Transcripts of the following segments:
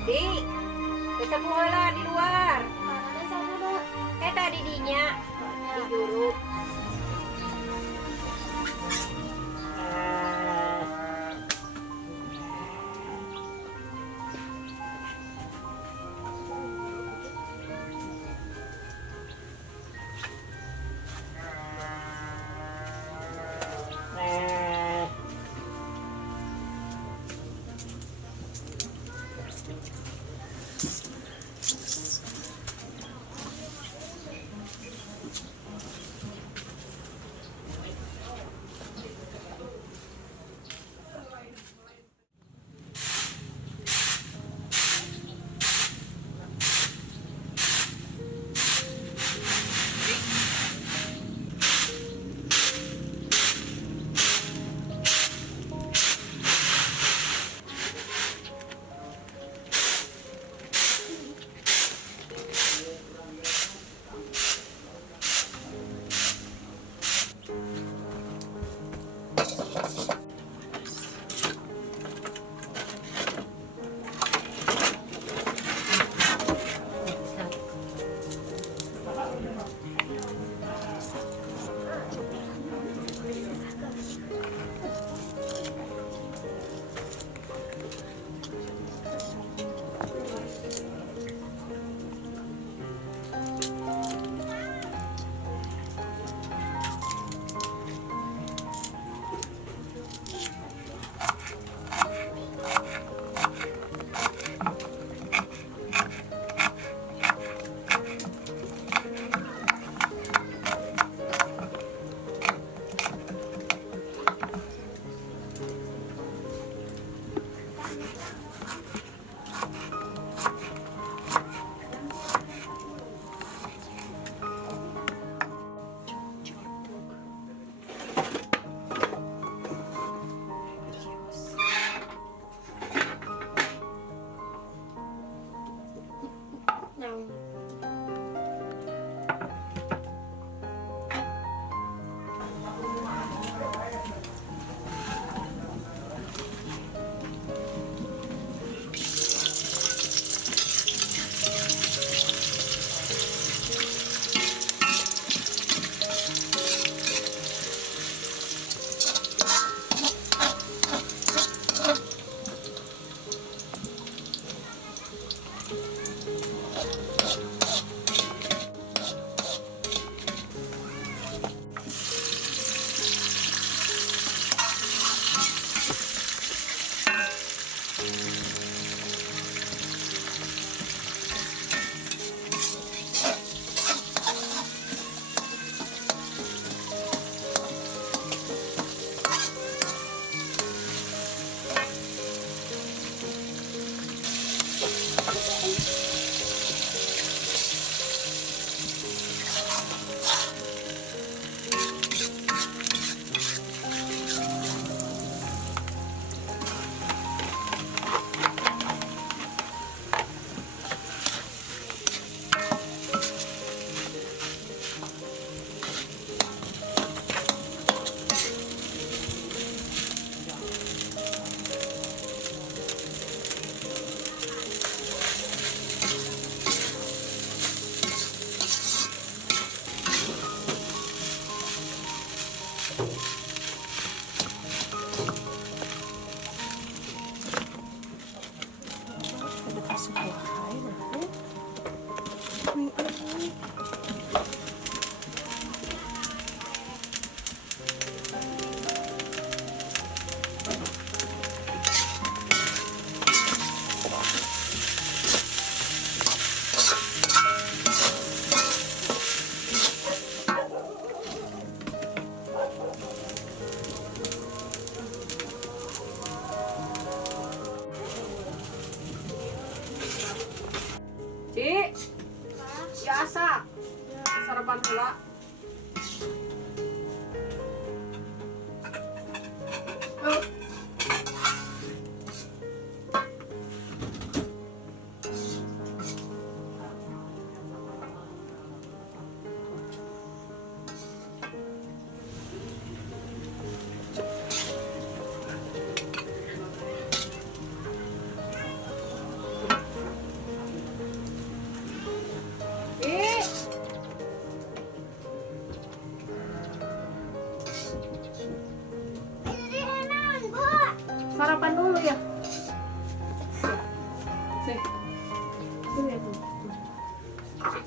Di, ketemu heula di luar. Mana sabuna? Eta di dinya, di juru. Nih. Sini aku.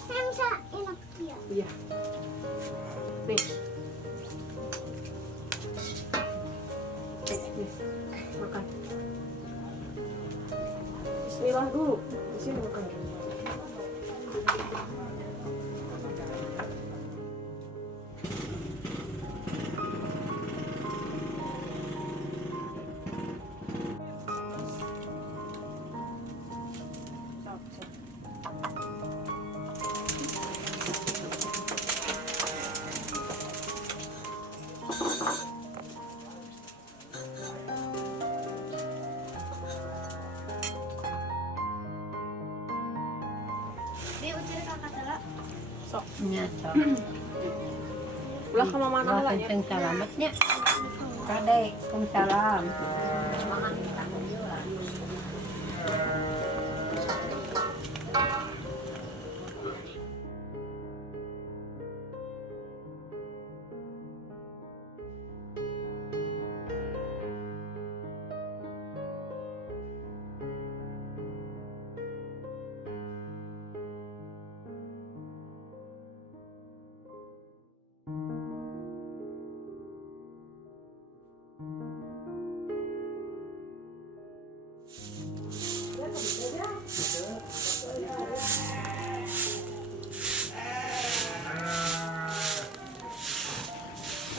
Saya bisa enak ya. Iya. Nih. Nih. Makan. Bismillah dulu. Di sini makan. Dia ujar kakak tela. Sok. Nyata. Ulah ke mama nah lah nya. Waalaikumsalam selamatnya. Kadai, kumsalam.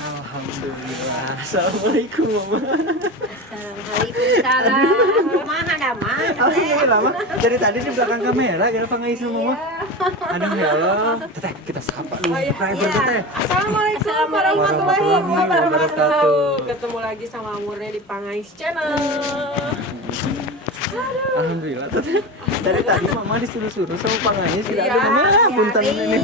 Alhamdulillah. Assalamualaikum mama. Waalaikumsalam. Kumaha da mah? Alhamdulillah mama. Dari tadi di belakang kamera gak pangai sama mama. Aduh ya Allah. Teteh kita sapa dulu subscriber teteh. Assalamualaikum warahmatullahi Warahmatullahi wabarakatuh. wabarakatuh. Ketemu lagi sama Murni di Pangais Channel. Alhamdulillah teteh. Dari tadi mama disuruh-suruh sama pangainya sudah Iya, ada mama punten ini.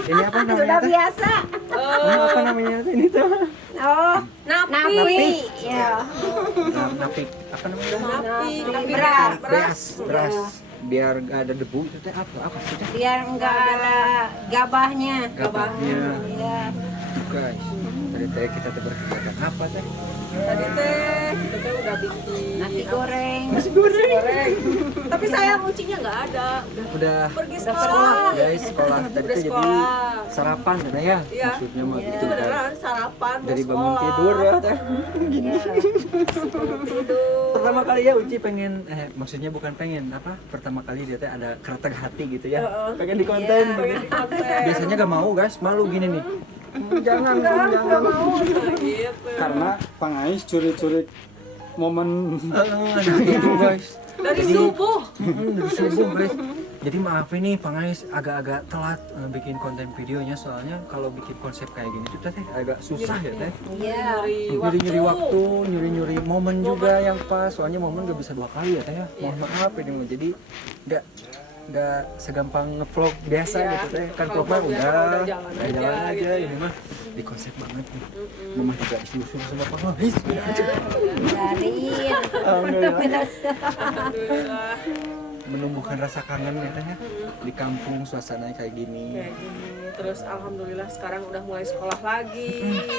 Ini apa namanya Sudah teh? biasa. Mama apa namanya teh ini tuh? Oh, napi. Ya. Napik apa namanya? Napi Beras. Biar gak ada debu itu teh apa sih teh? Biar enggak ada gabahnya. Gabahnya. Iya. Guys, dari teh kita tuh berkegiatan apa teh? Tadi teh kita teh udah bikin Nasi goreng. Nasi goreng. goreng. Tapi saya kucingnya nggak ada. Udah Pergi sekolah sekolah. guys, sekolah tadi Udah tuh jadi sekolah. sarapan kan ya? Iya. Maksudnya mah Itu gitu guys. beneran sarapan mau Dari bangun sekolah. tidur ya teh. Tidur. Pertama kali ya Uci pengen maksudnya bukan pengen apa? Pertama kali dia teh ada kereteg hati gitu ya. Heeh. Pengen di konten Iya, pengen. konten. Biasanya gak mau guys, malu gini nih. Jangan. Gitu. Karena Pangais curi-curi momen Gitu guys. Dari Jadi- subuh. Dari subuh guys. Jadi maafin nih Pangais agak-agak telat bikin konten videonya soalnya kalau bikin konsep kayak gini tuh teh agak susah ya teh. Iya. Nyuri-nyuri waktu, nyuri-nyuri momen juga yang pas. Soalnya momen gak bisa 2 kali ya teh ya. Mohon maaf ini mah jadi nggak segampang ngevlog biasa Iya. gitu teh. Kan Kalau vlog mah vlog biasa udah udah jalan aja aja gitu ya. ini mah di konsep banget nih. Mama juga disusun sama Pangais. Dari Alhamdulillah. Alhamdulillah. Menumbuhkan rasa kangen ya teh ya. Di kampung suasananya kayak gini. Kayak gini. Terus alhamdulillah sekarang udah mulai sekolah lagi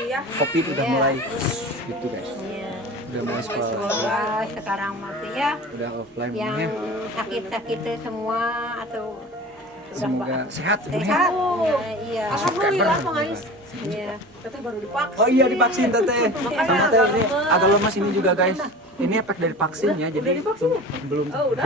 ya. Covid udah mulai gitu guys. Iya. Udah mulai sekolah. Sekolah sekarang masih ya Udah offline yang ya. sakit-sakit semua atau Semoga sehat semuanya. sehat. Iya. Alhamdulillah Pangais. Iya. Teteh baru divaksin. Oh iya divaksin teteh. Makanya Sama agak teh ini lemes. agak lemas ini juga guys. Ini efek dari vaksinnya jadi Udah divaksin ya? belum Oh udah.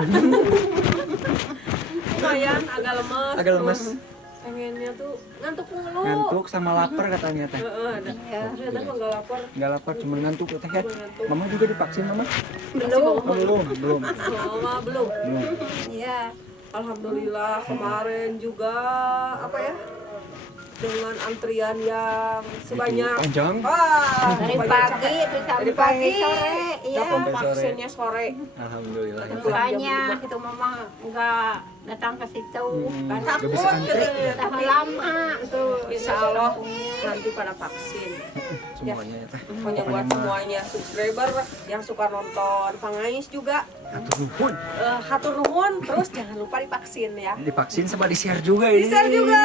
Lumayan agak lemes. agak lemas. Terus pengennya tuh ngantuk mulu. Ngantuk sama lapar katanya teh. Heeh, ada. Iya. Ternyata mah nggak lapar. Enggak lapar cuma ngantuk teh kan. Mama juga divaksin mama? Belum. Oh, belum. Mama belum. Iya. Alhamdulillah kemarin juga apa ya? Dengan antrian yang sebanyak Panjang. wah, Dari banyak pagi capek. itu Dari sampai pagi sore. Iya. dapat Sampai sore. vaksinnya sore. Alhamdulillah ya teh. Makanya itu mama enggak datang ke situ kan Nggak Takut bisa antri. gitu. udah lama tuh. Insya Allah nanti pada vaksin. Semuanya ya teh. Pokoknya buat mah semuanya subscriber yang suka nonton Pangais juga hatur nuhun. hatur nuhun, terus jangan lupa divaksin ya. Divaksin sama di-share juga ini. Di-share juga.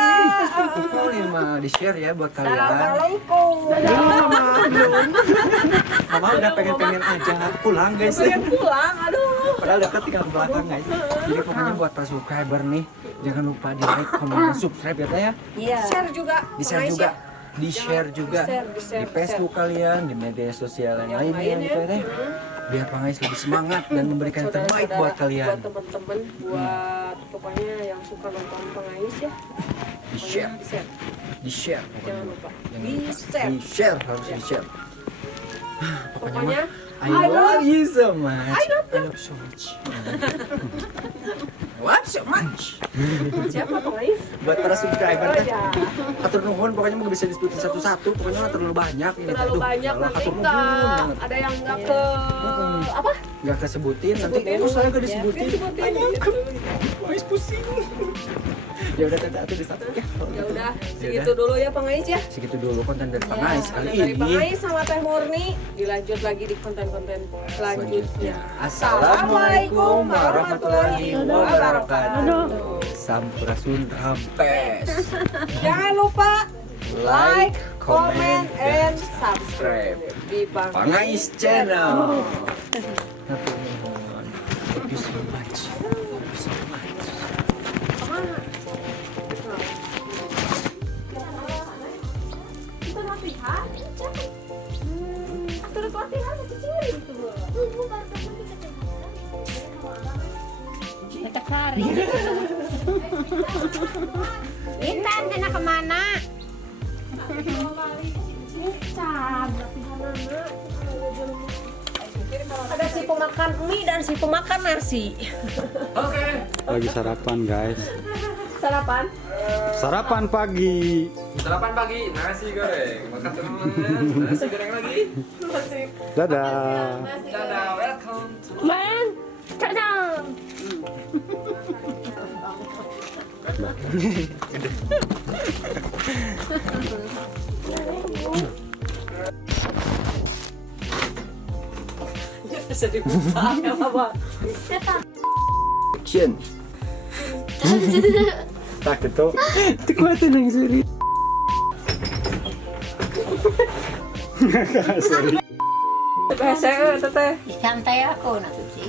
Oh, ini mah di-share ya buat kalian. Assalamualaikum. Mama udah pengen aja pulang guys. Pengen pulang, aduh. Padahal dekat tinggal ke belakang guys. Jadi pokoknya buat para subscriber nih, jangan lupa di like, komen, dan subscribe ya teh ya. Iya. Share juga. Di share Pengais juga, ya. di share juga di-share, di Facebook kalian, di media sosial yang lainnya gitu ya teh. Biar Pangais lebih semangat dan memberikan yang terbaik buat kalian. Buat teman-teman, buat pokoknya yang suka nonton Pengais ya. Di share, Di share. di share. Jangan lupa. Jangan Di lupa. share. Di share harus di share. Pokoknya I love you so much. I love so much. What so much? siapa Pengais? Buat para subscriber Oh kan. ya. Atur nuhun pokoknya mau bisa disebutin satu-satu. Pokoknya nggak terlalu banyak ini. Terlalu Aduh, banyak Allah, nanti atur nuhun nggak banget. ada yang nggak ke apa? Nggak kesebutin nanti Sebutin. terus saya nggak disebutin. Disebutin. Pangais pusing. Ya udah tante atuh di satu ya. Ya udah, segitu dulu ya Pengais ya. Segitu dulu konten dari Pangais kali Dari ini. Pengais sama Teh Murni, dilanjut lagi di konten-konten selanjutnya. Assalamualaikum warahmatullahi wabarakatuh. Sampurasun rampes. Jangan lupa like, comment, and subscribe di Pangais channel. Thank you so much. Thank you so much. Kita latihan, terus latihan kecil gitu. Kita cari. Intan, kena kemana? Ada si pemakan mie dan si pemakan nasi. Lagi sarapan guys. Sarapan? Sarapan pagi. Sarapan pagi, nasi goreng. Makan teman-teman, nasi goreng lagi. Dadah. Dadah, welcome to Man, cadang. Bisa dibuka ya Bapak. Action. Tak itu. Dikuatin yang seri. Bahasa teteh Santai aku nak cuci.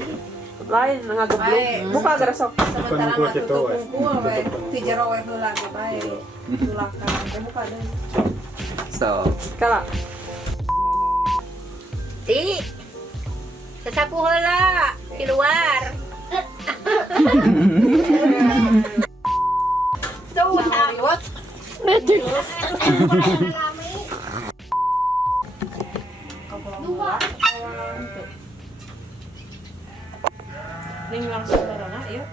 lain ngagebluk. Buka gara sok. Sementara mah tutup Kumpul we, ti jero we heula ge bae. Tulakan, buka deui. So, Kala. Ti. Sesapu heula di luar. Tuh, liwat. Ning langsung karena ya.